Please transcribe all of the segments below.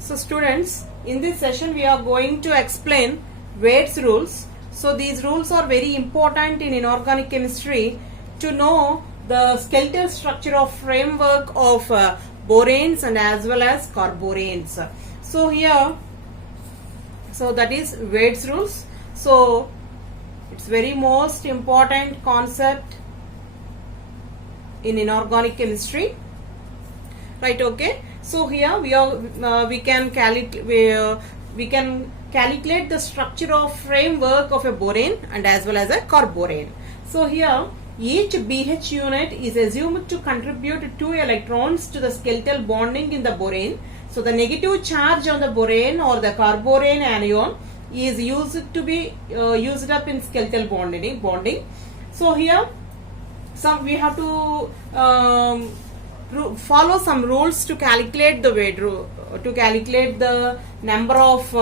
So students, in this session we are going to explain Wade's rules. So these rules are very important in inorganic chemistry to know the skeletal structure of framework of boranes and as well as carboranes. So here, so that is Wade's rules. So it's very most important concept in inorganic chemistry, right? Okay, so here we can calculate the structure of framework of a borane and as well as a carborane. So here each BH unit is assumed to contribute 2 electrons to the skeletal bonding in the borane. So the negative charge on the borane or the carborane anion is used to be used up in skeletal bonding. So here we have to follow some rules to calculate the weight, to calculate the number of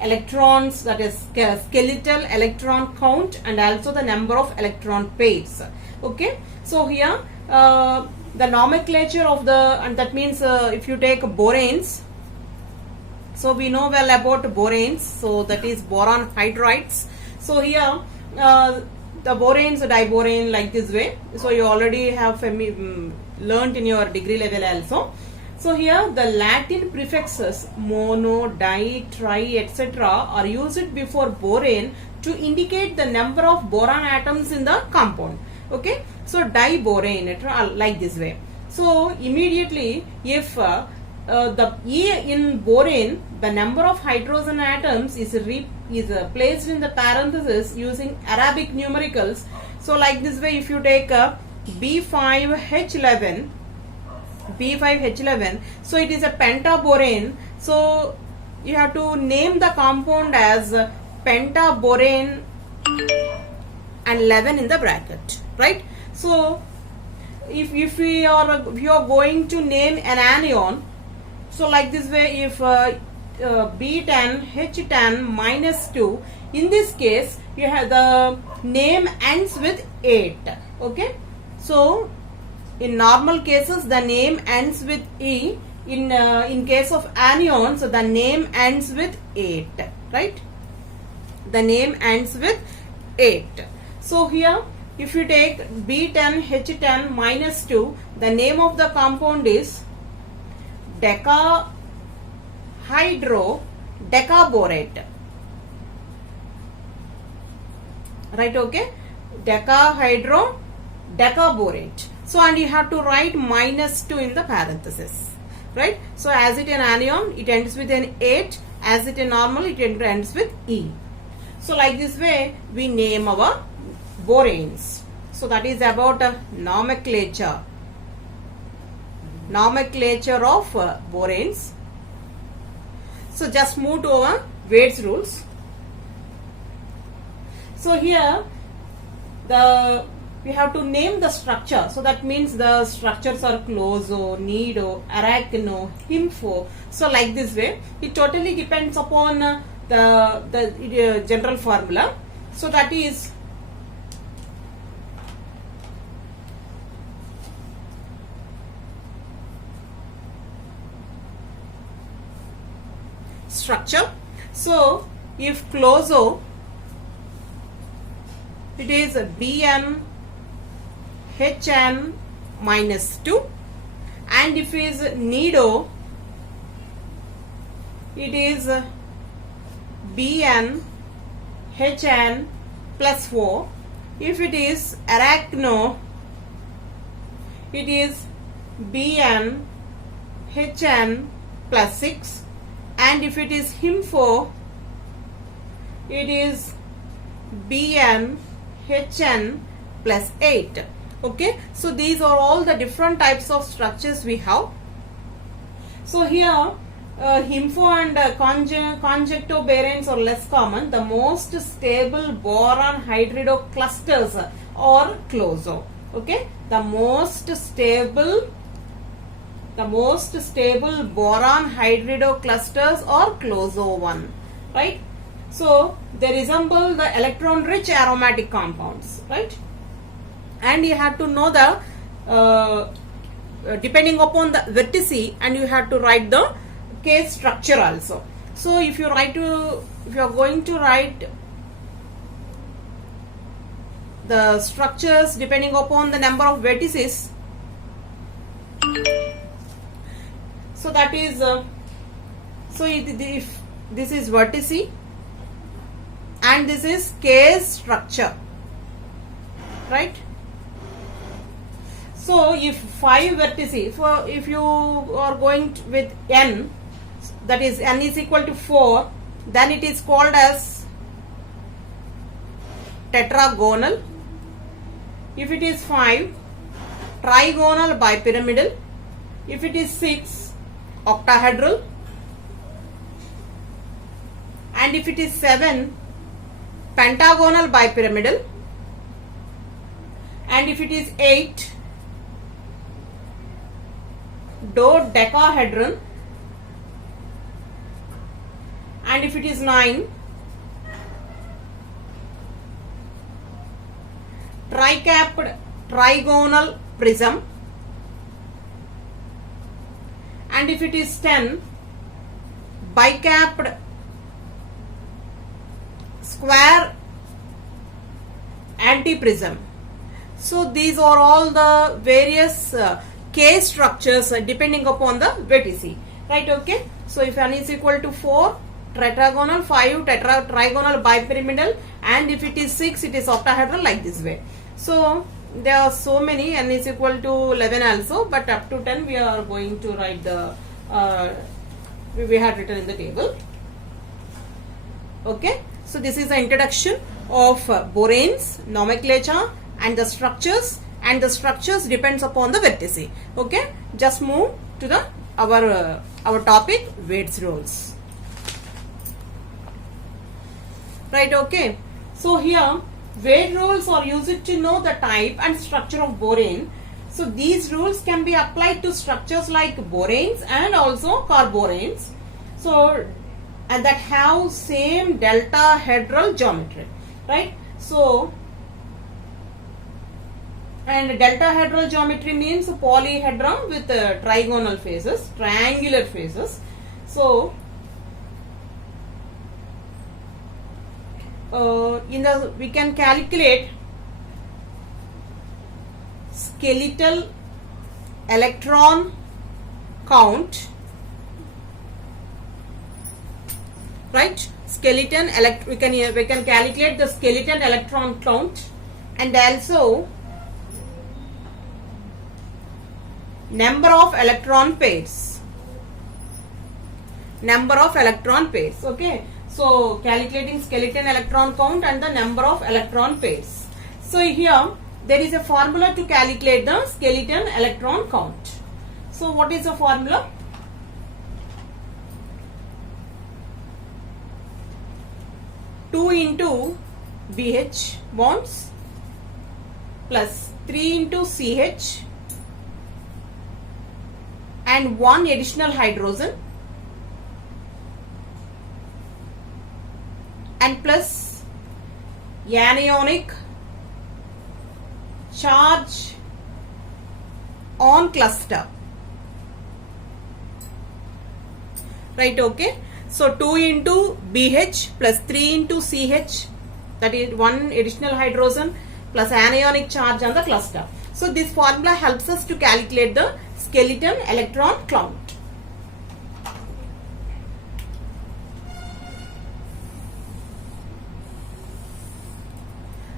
electrons, that is skeletal electron count, and also the number of electron pairs. Okay, so here the nomenclature of the, and that means if you take boranes, so we know well about boranes, so that is boron hydrides. So here the boranes, diborane, like this way. So you already have learnt in your degree level also. So here the Latin prefixes mono, di, tri, etc. are used before borane to indicate the number of boron atoms in the compound. Okay, so diborane, like this way. So immediately if the E in borane, the number of hydrogen atoms is placed in the parenthesis using Arabic numericals. So like this way, if you take B5H11, so it is a pentaborane. So you have to name the compound as pentaborane and 11 in the bracket, right? So if you are going to name an anion, so like this way, if B10 H10 minus 2, in this case you have the name ends with 8. Okay, so in normal cases the name ends with E. In case of anions, the name ends with 8, right? The name ends with 8. So here if you take B10 H10 minus 2, the name of the compound is decaborate, right? Okay, decaborate. So and you have to write minus 2 in the parenthesis, right? So as it in anion, it ends with an 8. As it in normal, it ends with E. So like this way we name our boranes. So that is about nomenclature of boranes. So just move to our Wade's rules. So here we have to name the structure. So that means the structures are closo, nido, arachno, himfo. So like this way, it totally depends upon the general formula. So that is structure. So if closo, it is Bn Hn minus 2, and if it is nido, it is Bn Hn plus 4. If it is arachno, it is Bn Hn plus 6. And if it is himfo, it is Bn Hn plus 8. Okay, so these are all the different types of structures we have. So here himfo and conjectoboranes are less common. The most stable boron hydrido clusters are closo. Okay, the most stable boron hydrido clusters are closo one, right? So they resemble the electron rich aromatic compounds, right? And you have to know the depending upon the vertice, and you have to write the case structure also. So if you are going to write the structures depending upon the number of vertices, so that is if this is vertice and this is case structure, right? So if 5 vertices, if you are going with n, that is n is equal to 4, then it is called as tetragonal. If it is 5, trigonal bipyramidal. If it is 6, octahedral. And if it is 7, pentagonal bipyramidal. And if it is 8, dodecahedron. And if it is 9, tricapped trigonal prism. And if it is 10, bicapped square antiprism. So these are all the various case structures depending upon the vertice, right? Okay, so if n is equal to 4, tetragonal, 5 trigonal bipyramidal, and if it is 6, it is octahedral, like this way. So there are so many, n is equal to 11 also, but up to 10 we are going to write the we had written in the table. Okay, so this is the introduction of Borane's nomenclature and the structures, and the structures depends upon the vertice. Okay, just move to the our topic, Wade's rules. Right, okay. So here Wade rules are used to know the type and structure of borane. So these rules can be applied to structures like boranes and also carboranes. So and that have same deltahedral geometry, right? So and deltahedral geometry means polyhedron with trigonal faces, triangular faces. So we can calculate skeletal electron count, right? We can calculate the skeleton electron count, and also number of electron pairs. Okay, so calculating skeleton electron count and the number of electron pairs. So here there is a formula to calculate the skeleton electron count. So what is the formula? Two into BH bonds plus 3 into CH and 1 additional hydrogen and plus anionic charge on cluster, right? Okay, so 2 into BH plus 3 into CH, that is 1 additional hydrogen plus anionic charge on the cluster. So this formula helps us to calculate the skeleton electron count.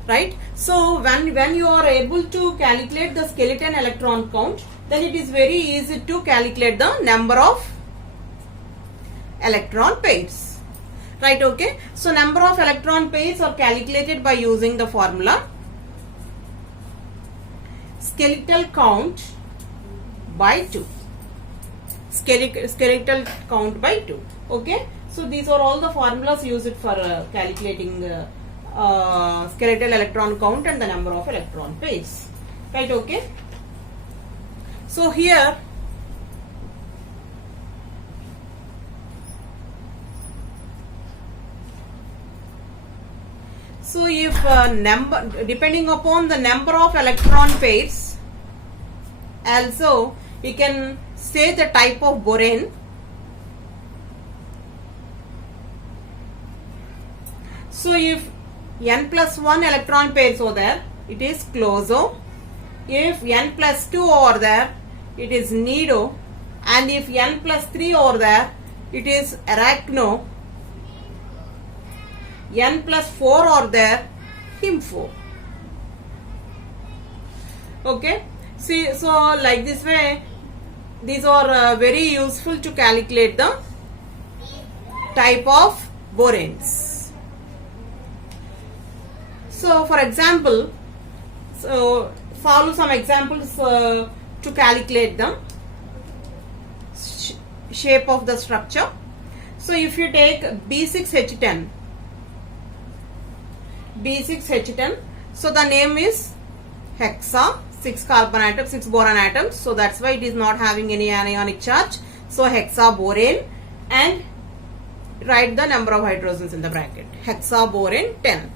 Right? So when you are able to calculate the skeleton electron count, then it is very easy to calculate the number of electron pairs. Right? Okay. So number of electron pairs are calculated by using the formula skeletal count by 2. Skeletal count by 2. Okay. So these are all the formulas used for calculating skeletal electron count and the number of electron pairs. Right? Okay. So here so if depending upon the number of electron pairs, also we can say the type of borane, So if n plus 1 electron pairs over there, it is closo. If n plus 2 over there, it is nido. And if n plus 3 over there, it is arachno. N plus 4 over there, hymphal. Okay. See, so like this way, these are very useful to calculate the type of boranes. So for example, so follow some examples to calculate the shape of the structure. So if you take B6H10, so the name is hexa, 6 carbon atoms, 6 boron atoms, so that's why it is not having any anionic charge. So hexaborane, and write the number of hydrogens in the bracket. Hexaborane 10.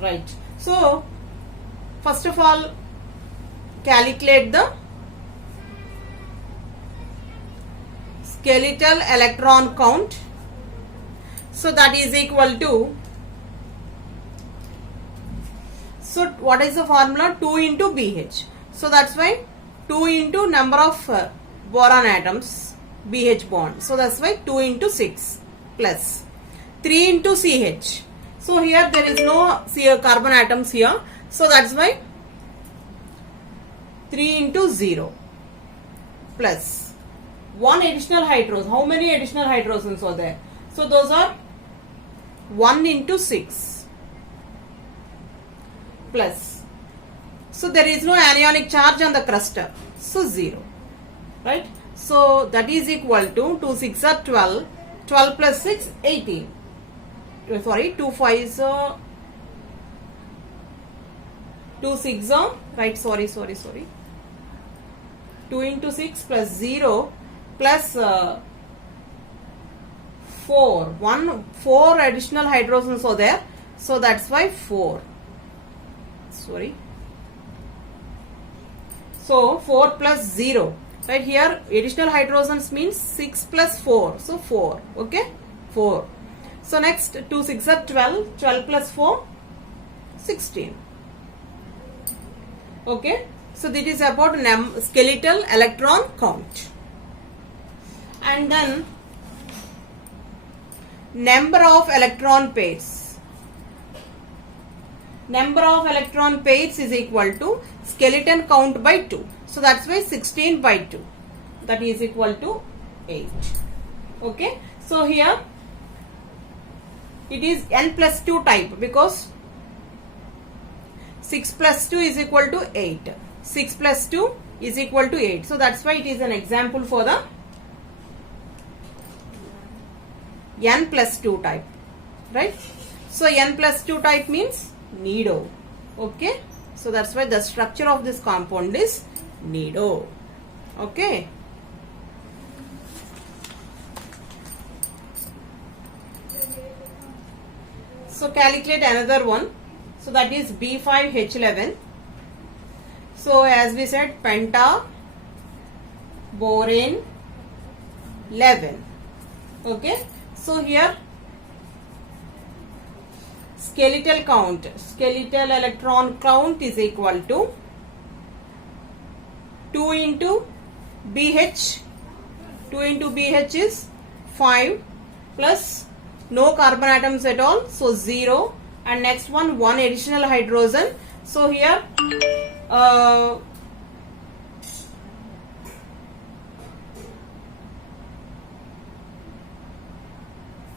Right. So first of all, calculate the skeletal electron count. So that is equal to, so what is the formula? 2 into BH. So that's why 2 into number of boron atoms, BH bond. So that's why 2 into 6 plus 3 into CH. So here there is no carbon atoms here. So that's why 3 into 0 plus 1 additional hydrogen. How many additional hydrogens are there? So those are 1 into 6 plus. So there is no anionic charge on the cluster. So 0. Right? So that is equal to 2 6 are 12. 12 plus 6, 18. Sorry, 2 5 are 2 6 are, right, sorry. 2 into 6 plus 0 plus 4. 4 additional hydrogens are there. So that's why 4. Sorry. So 4 plus 0. Right, here additional hydrogens means 6 plus 4. So 4. Okay. 4. So next 2 6 are 12. 12 plus 4, 16. Okay. So this is about skeletal electron count. And then number of electron pairs. Number of electron pairs is equal to skeleton count by 2. So that's why 16 by 2. That is equal to 8. Okay. So here it is n plus 2 type, because 6 plus 2 is equal to 8. 6 plus 2 is equal to 8. So that's why it is an example for the n plus 2 type. Right. So n plus 2 type means nido. Okay. So that's why the structure of this compound is nido. Okay. So calculate another one. So that is B5H11. So as we said, penta, borane, 11. Okay. So here skeletal count, skeletal electron count is equal to 2 into BH. 2 into BH is 5 plus no carbon atoms at all. So 0. And next one additional hydrogen. So here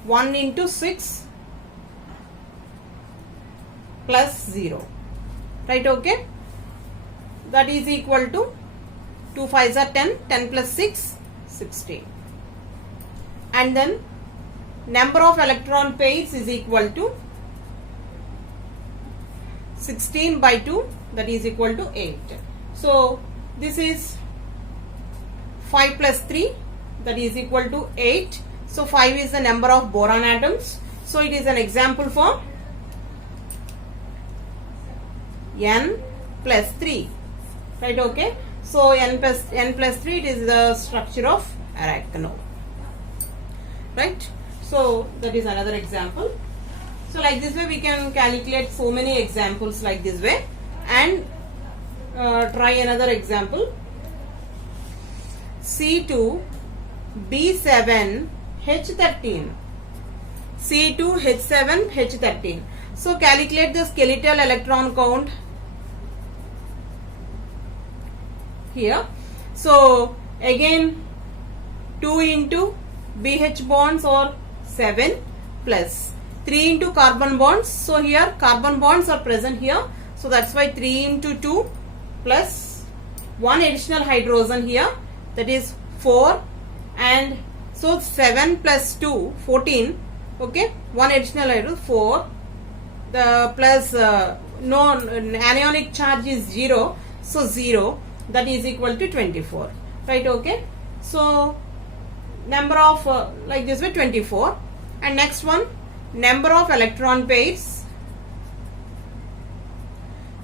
1 into 6 plus 0. Right, okay? That is equal to 2 5s are 10, 10 plus 6, 16. And then number of electron pairs is equal to 16 by 2, that is equal to 8. So this is 5 plus 3, that is equal to 8. So 5 is the number of boron atoms. So it is an example for n plus 3. Right, okay. So n plus 3, it is the structure of arachno. Right. So that is another example. So like this way we can calculate so many examples like this way. And try another example. C2 B7 H13. C2 H7 H13. So calculate the skeletal electron count here. So again 2 into BH bonds or 7 plus 3 into carbon bonds. So here carbon bonds are present here. So that's why 3 into 2 plus 1 additional hydrogen here, that is 4, and so 7 plus 2 14. Okay, 1 additional hydrogen 4, the plus no anionic charge is 0, so 0, that is equal to 24, right? Okay, so number of like this way 24. And next one, number of electron pairs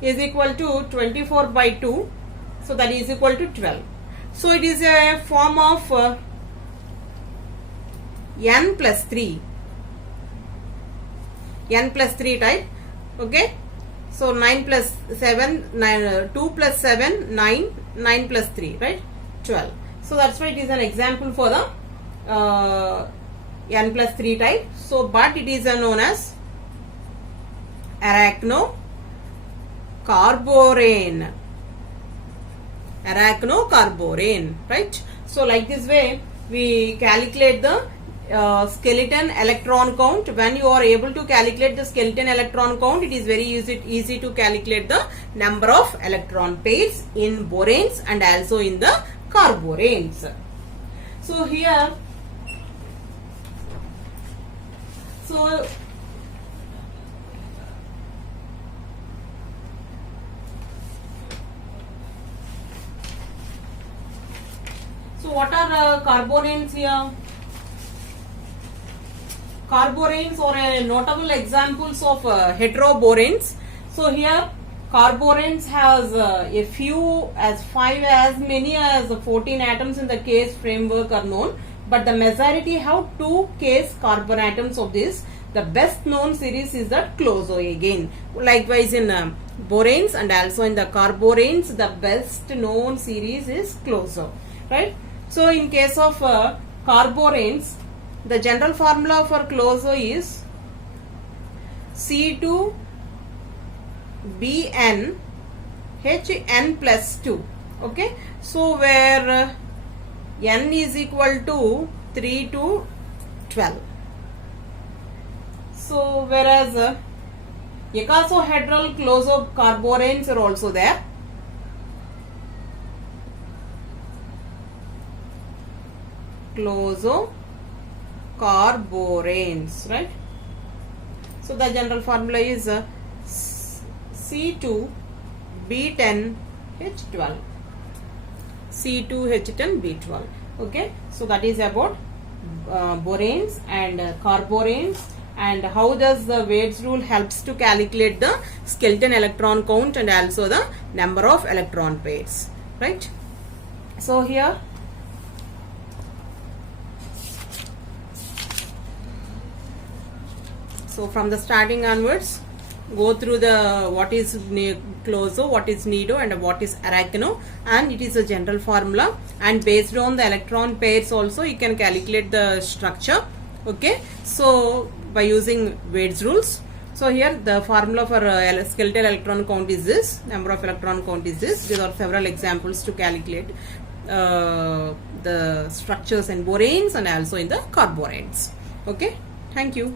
is equal to 24 by 2, so that is equal to 12. So it is a form of n plus 3 type. Okay, so 9 plus 7 9 2 plus 7 9 9 plus 3, right, 12. So that's why it is an example for the n plus 3 type. So but it is known as arachnocarborane, right? So like this way we calculate the skeleton electron count. When you are able to calculate the skeleton electron count, it is very easy to calculate the number of electron pairs in boranes and also in the carboranes. So here, so what are carboranes here? Carboranes are notable examples of heteroboranes. So here carboranes has a few, as 5 as many as 14 atoms in the case framework are known, but the majority have 2 case carbon atoms of this. The best known series is the clozo again. Likewise in boranes and also in the carboranes, the best known series is clozo, right? So in case of carboranes, the general formula for clozo is C2BN HN plus 2. Okay, so where N is equal to 3 to 12. So whereas icosahedral clozocarboranes are also there. Clozocarboranes, right? So the general formula is C2B10H12. C2H10B12. Okay, so that is about boranes and carboranes, and how does the Wade's rule helps to calculate the skeleton electron count and also the number of electron pairs, right? So here so from the starting onwards, go through the what is clozo, what is nido, and what is arachno, and it is a general formula, and based on the electron pairs also you can calculate the structure. Okay, so by using Wade's rules. So here the formula for skeletal electron count is this, number of electron count is this. There are several examples to calculate the structures in boranes and also in the carboranes. Okay, thank you.